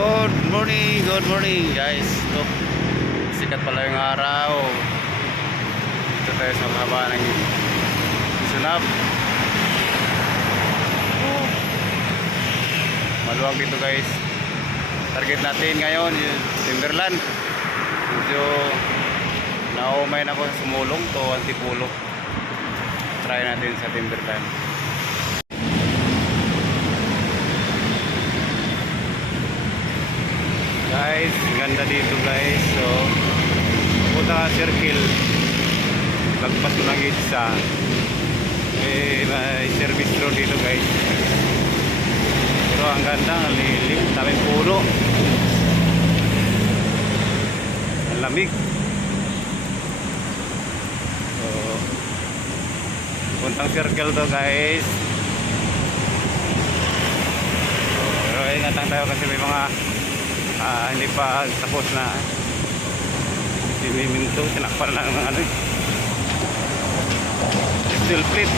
Good morning guys. Look, sikat pala yung araw. Dito tayo sa baba ng Sunab. Maluwag dito guys. Target natin ngayon yung Timberland. Medyo naumay na ako sa sumulong to Antipulo. Try natin sa Timberland. Guys, ganda dito guys. So, punta ka circle. Lagpas mo ng isa. May service road dito guys. Pero ang ganda, ang lilim, daming puno. Ang lamig. So, puntang circle to guys. So, pero ingatan tayo kasi may mga hindi pa tapos na siniminto, sinakpan lang ng ano steel plate.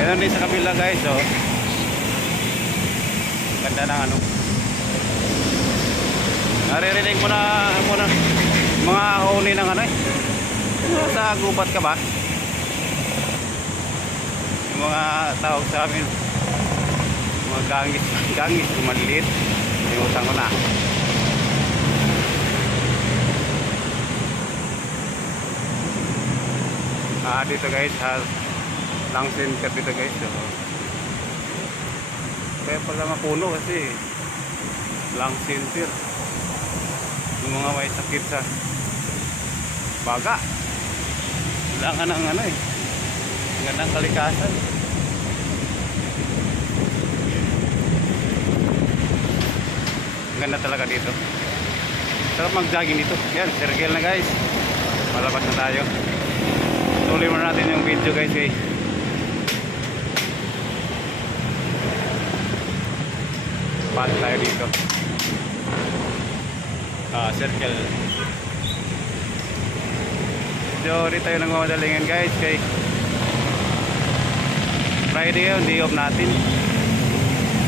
Ganun din sa kabila guys. So ganda ng ano, naririnig mo na muna mga huni ng ano sa gubat ka ba, yung mga tawag sa amin mga gangis maliit, inutang ko na. Dito guys, lang center dito guys. So, kaya pala mapuno kasi lang center. Yung mga may sakit sa baga, kailangan ng ano gandang kalikasan. Ganda talaga dito. Sarap mag-jogging dito. Yan, circle na guys. Malabas na tayo. Tuloy muna natin yung video guys eh. Pass tayo dito. Circle. So, dito tayo nagmamadalingan guys. Kay Friday yun, day off natin.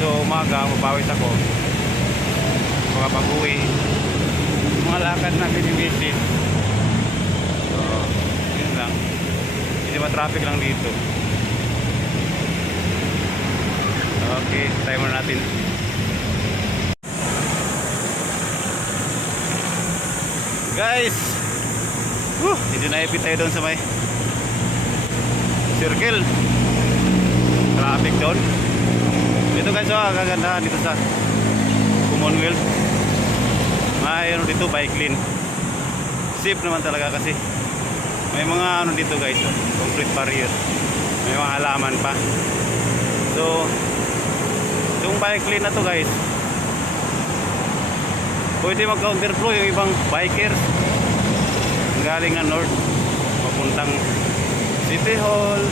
So, umaga, mapawis ako. Mga pag-uwi, mga lakad natin yung visit. So, yun lang. Hindi ma-traffic lang dito. Okay, try muna natin. Guys, hindi na-ipit tayo doon sa may circle. Traffic doon. Dito guys, kagandahan dito sa Commonwealth. Mayroon dito bike lane. Safe naman talaga kasi may mga ano dito guys, concrete barrier. May mga halaman pa. So, itong bike lane na to guys, pwede mag-counterflow yung ibang bikers galing ng north papuntang City Hall,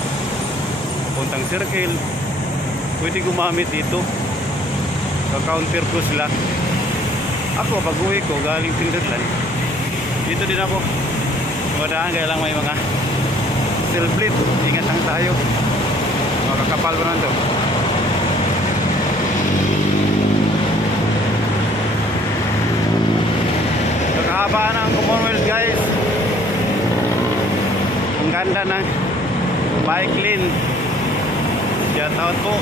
papuntang Circle. Pwede gumamit dito. Ka-counter ko sila. Ako pag uwi ko galing Timberland, dito din ako madaan, kaya lang may mga steel plate. Ingat lang tayo, makakapal mo nando. Nakahaba ng Commonwealth guys. Ang ganda ng bike lane. Shout out po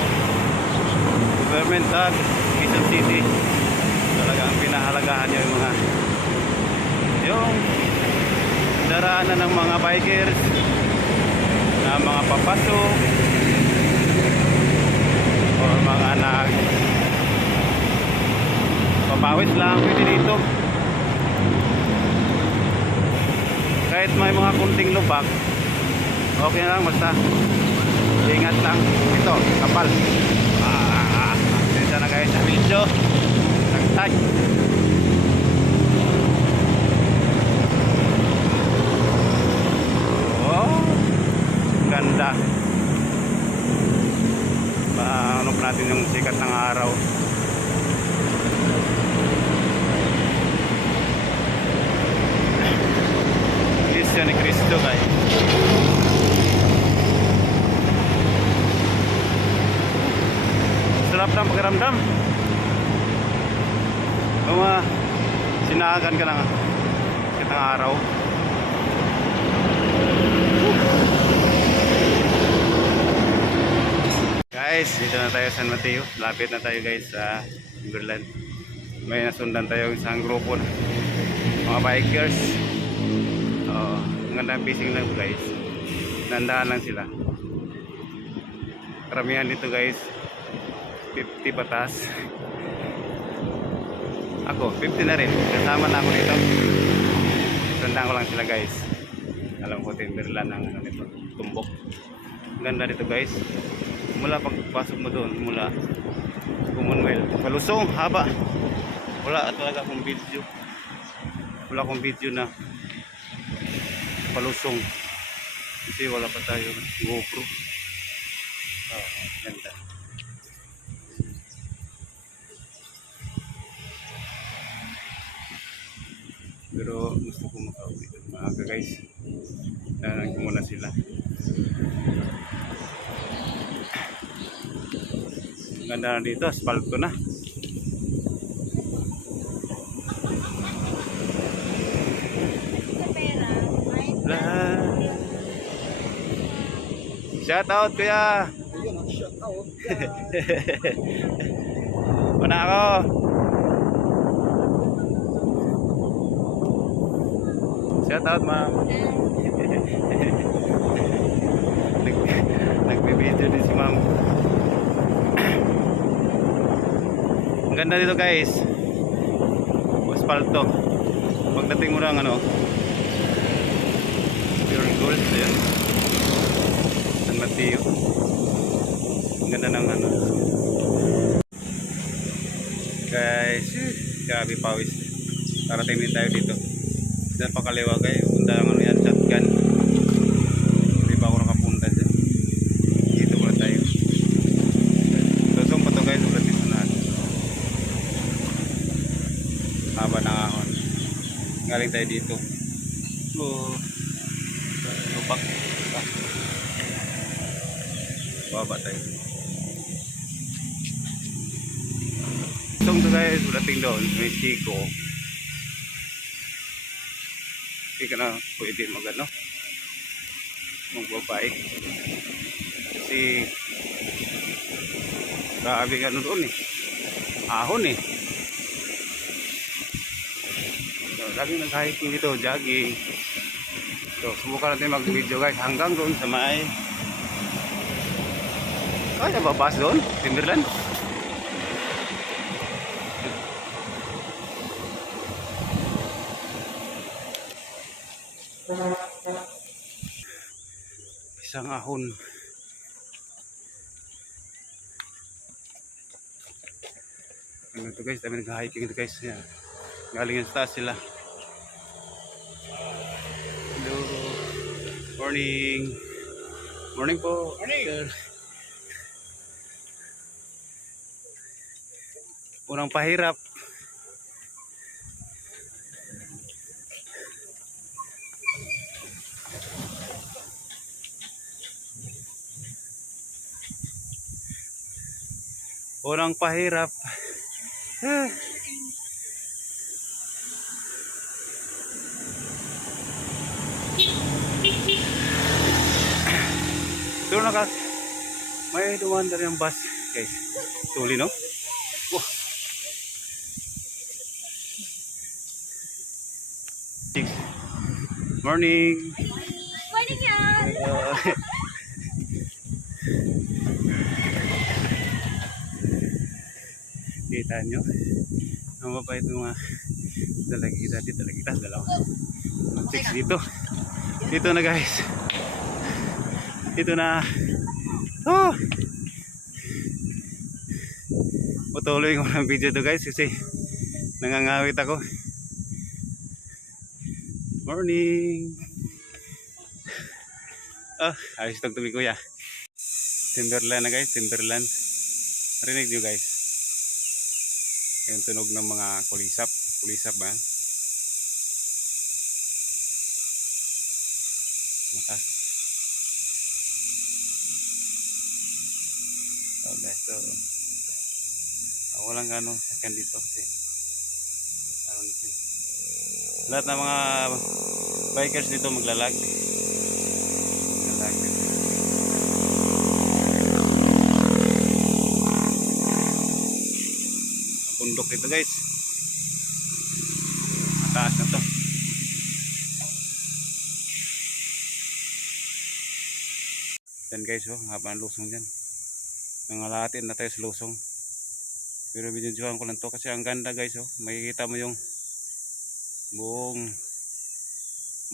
government tag Quezon City. Talagang pinahalagahan nyo yung daraanan ng mga bikers na mga papasok o mga papawis lang, pwede dito. Kahit may mga kunting lubak, okay na lang, basta ingat lang. Ito, kapal. Sensya na guys sa video. Nagtag. Oh, ganda. Paano pa natin yung sikat ng araw. Iglesia ni Cristo guys. sarap ng pakiramdam. Sinagan ka ng kitang araw. Guys, dito na tayo sa San Mateo. Lapit na tayo guys sa Timberland. May nasundan tayo isang grupo na mga bikers. Ang ganda ng pacing lang guys. Nandahan lang sila. Karamihan dito guys 50 patas. Ako 50 na rin. Kasama na ako dito. Sundan ko lang sila guys. Alam ko Timberland ang ano nito, tumbok. Ang ganda dito guys. Mula pagpasok mo doon, mula Commonwealth, palusong, haba. Wala talaga akong video. Wala akong video na palusong. Kasi wala pa tayo GoPro. Ganda. Pero gusto ko makauwi maaga guys. Dahan ko muna sila. Ganda na dito, asfalto na. Shout out kuya. Shout out. Una ako. Shout out ma'am. Nagbibideo din si ma'am. Ang ganda dito guys. Asfalto. Pagdating mo ng ano, pure gold. Ayan. San Mateo. Ang ganda ng ano. Guys, grabe pawis. Parating din tayo dito. Dahil pa kaliwa kayo. Punta lang ano yan, shotgun. Hindi pa ako nakapunta dyan. Dito muna tayo. Lusong pa to guys. Ulit dito na. Haba ng ahon. Galing tayo dito. So, lupak. Baba tayo. Lusong to guys. Ulating doon. May Chico. Hindi ka na pwede mag-ano, magbabike. Kasi grabe ano doon eh. Ahon eh. So, laging nag-hiking dito, jogging. So, subukan natin mag-video guys hanggang doon sa may kaya ba bus doon? Timberland? Isang ahon. Ano to guys, dami nag-hiking ito guys. Yan. Galing sa taas sila. Hello. Morning. Morning po. Morning. Unang pahirap. Unang pahirap. Doon na may dumaan na rin ang bus guys. Tuli no? Oh. Morning. Morning yan. Kita nyo ang mabait ng mga dalagita dalawa chicks dito na guys, dito na. Patuloy ko ng video to guys kasi nangangawit ako. Morning. Ayos itong tubig kuya. Timberland na guys, Timberland. Marinig nyo guys yung tunog ng mga kulisap. Kulisap ba? Matas. So guys, so Walang ano sakyan dito kasi ano dito, lahat ng mga bikers dito maglalag. Bundok dito guys, mataas na to. Yan guys, oh, haba ng lusong dyan. Nangalatin na tayo sa lusong. Pero binidyohan ko lang to kasi ang ganda guys, oh. Makikita mo yung buong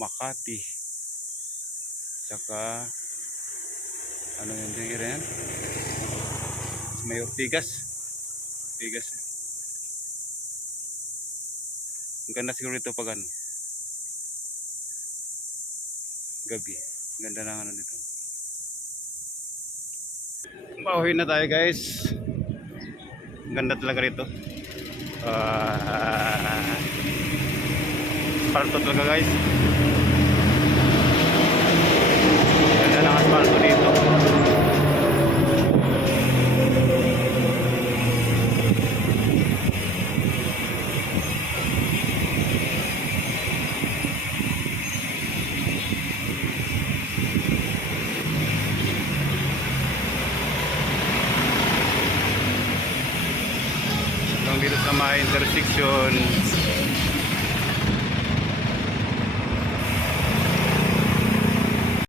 Makati. Saka ano yun yung area yan? May Ortigas. Ortigas. Ang ganda siguro ito pag ano, gabi. Ang ganda ng ano dito. Pauwi na tayo guys. Ang ganda talaga rito. Asfalto talaga guys. Ganda ng asfalto dito. Dito sa mga intersection